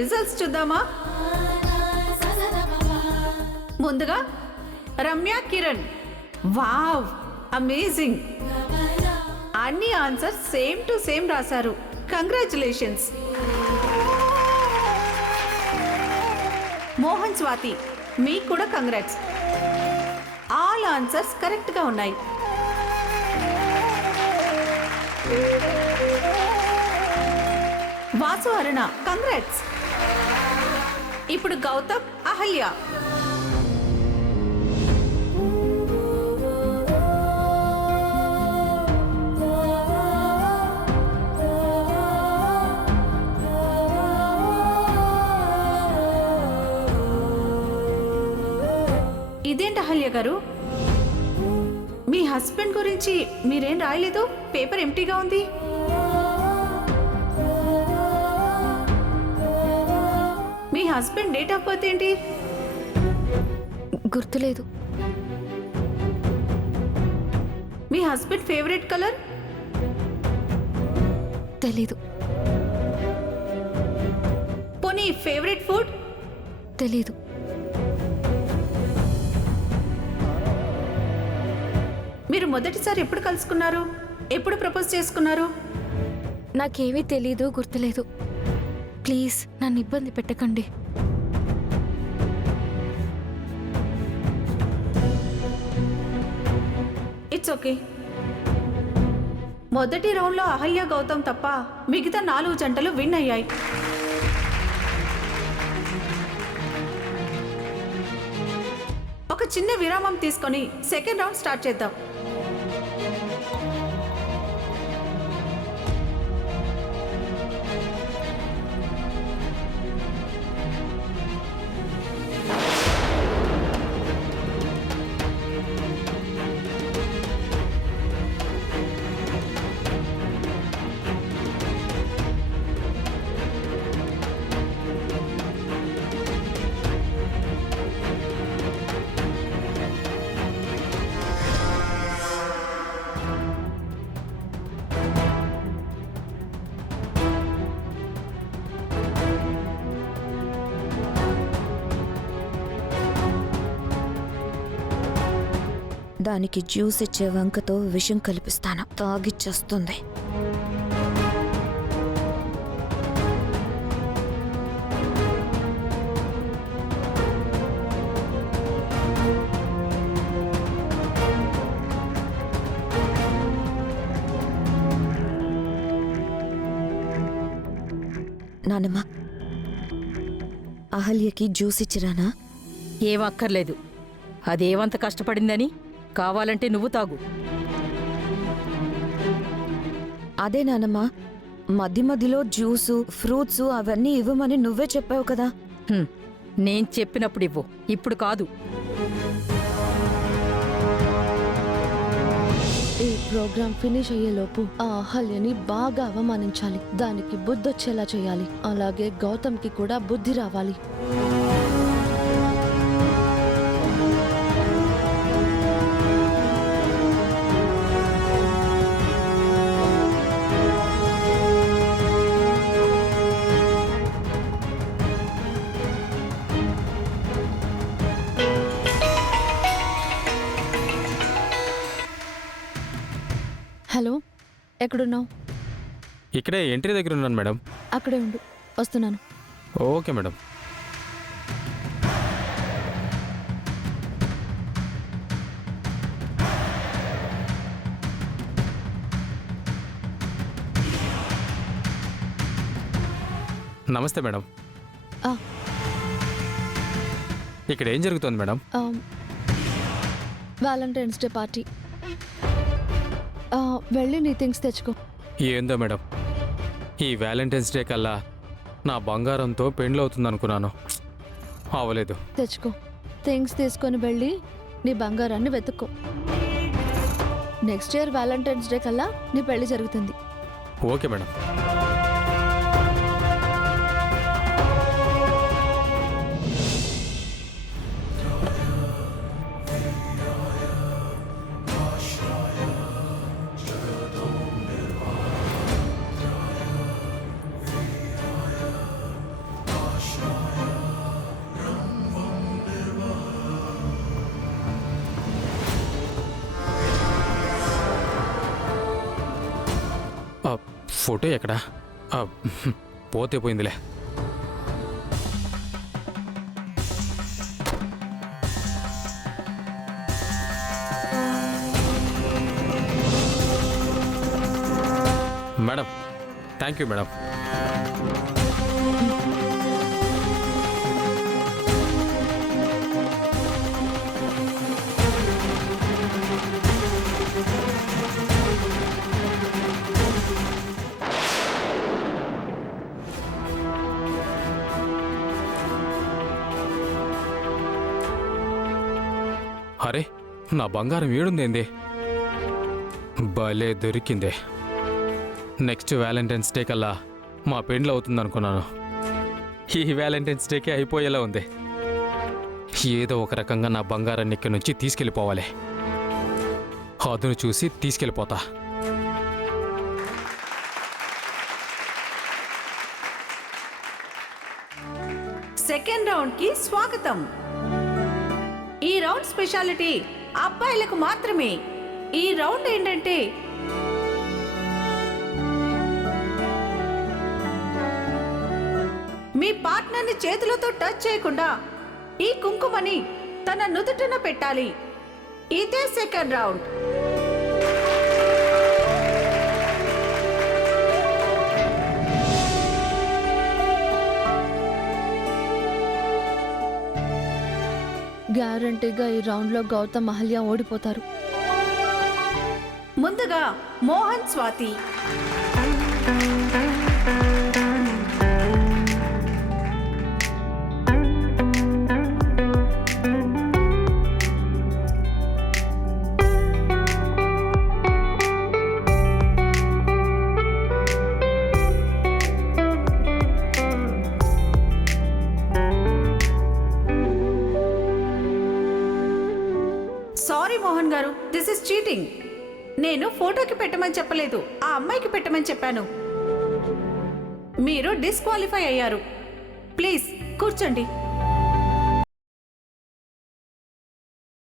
Results చూద్దామా? ముందుగా Ramya Kiran, wow amazing! అన్ని ఆన్సర్స్ సేమ్ టు సేమ్ రాశారు. కంగ్రాచులేషన్స్. మోహన్ స్వాతి, మీకు కూడా కంగ్రాట్స్. ఆల్ ఆన్సర్స్ కరెక్ట్గా ఉన్నాయి. వాసు అరుణ, కంగ్రాట్స్. ఇప్పుడు గౌతమ్, అహల్య. ఇదేంటి అహల్య గారు, మీ హస్బెండ్ గురించి మీరేం రాయలేదు? పేపర్ ఎంటీగా ఉంది. మీ హస్బెండ్ డేట్ ఆఫ్ బర్త్ ఏంటి? గుర్తులేదు. మీ హస్బెండ్ ఫేవరెట్ కలర్? తెలీదు. పోనీ ఫేవరెట్ ఫుడ్? తెలీదు. మీరు మొదటిసారి ఎప్పుడు కలుసుకున్నారు? ఎప్పుడు ప్రపోజ్ చేసుకున్నారు? నాకేమీ తెలీదు, గుర్తులేదు. ప్లీజ్ నన్ను ఇబ్బంది పెట్టకండి. It's okay. మొదటి రౌండ్లో అహల్య, గౌతమ్ తప్ప మిగతా 4 జంటలు విన్ అయ్యాయి. ఒక చిన్న విరామం తీసుకొని సెకండ్ రౌండ్ స్టార్ట్ చేద్దాం. దానికి జ్యూస్ ఇచ్చే వంకతో విషం కల్పిస్తాను, తాగిచ్చేస్తుంది. నానమ్మ, అహల్యకి జ్యూస్ ఇచ్చిరానా? ఏం అక్కర్లేదు. అదేమంత కష్టపడిందని కావాలంటే నువ్వు తాగు. అదే నానమ్మ, మధ్య మధ్యలో జ్యూసు, ఫ్రూట్స్ అవన్నీ ఇవ్వమని నువ్వే చెప్పావు కదా. నేను చెప్పినప్పుడు ఇవ్వు, ఇప్పుడు కాదు. ఈ ప్రోగ్రాం ఫినిష్ అయ్యేలోపు ఆ అహల్యని బాగా అవమానించాలి. దానికి బుద్ధొచ్చేలా చేయాలి. అలాగే గౌతమ్కి కూడా బుద్ధి రావాలి. హలో, ఎక్కడున్నావు? ఇక్కడే ఎంట్రీ దగ్గర ఉన్నాను మేడం. అక్కడే ఉండు, వస్తున్నాను. Okay madam. నమస్తే మేడం. ఇక్కడ ఏం జరుగుతుంది మేడం? Valentine's day party. వెళ్ళి నీ థింగ్స్ తెచ్చుకో. ఏందో మేడం, ఈ వ్యాలంటైన్స్ డే కల్లా నా బంగారంతో పెండ్లవుతుంది అనుకున్నాను, అవలేదు. తెచ్చుకో. థింగ్స్ తీసుకొని వెళ్ళి నీ బంగారాన్ని వెతుక్కో. నెక్స్ట్ ఇయర్ వ్యాలంటైన్స్ డే కల్లా నీ పెళ్లి జరుగుతుంది. Okay madam. ఫోటో ఎక్కడా ఆ, పోతే పోయిందిలే. Madam, thank you madam. అరే, నా బంగారం ఏడుందేంది? భలే దొరికిందే. నెక్స్ట్ వ్యాలంటైన్స్ డే కల్లా మా పెండ్లు అవుతుందనుకున్నాను. ఈ వ్యాలంటైన్స్ డేకే అయిపోయేలా ఉంది. ఏదో ఒక రకంగా నా బంగారాన్ని ఇక్కడి నుంచి తీసుకెళ్ళిపోవాలి. అదును చూసి తీసుకెళ్ళిపోతా. సెకండ్ రౌండ్ కి స్వాగతం. ఈ రౌండ్ స్పెషాలిటీ అబ్బాయిలకు మాత్రమే. ఈ రౌండ్ ఏంటంటే మీ పార్ట్నర్ని చేతులతో టచ్ చేయకుండా ఈ కుంకుమని తన నుదుటిన పెట్టాలి. ఇదే సెకండ్ రౌండ్. గ్యారంటీగా ఈ రౌండ్లో గౌతమ్ అహల్య ఓడిపోతారు. ముందుగా మోహన్ స్వాతి. సారీ మోహన్ గారు, దిస్ ఇస్ చీటింగ్. నేను ఫోటోకి పెట్టమని చెప్పలేదు, ఆ అమ్మాయికి పెట్టమని చెప్పాను. మీరు డిస్క్వాలిఫై అయ్యారు. ప్లీజ్ కూర్చోండి.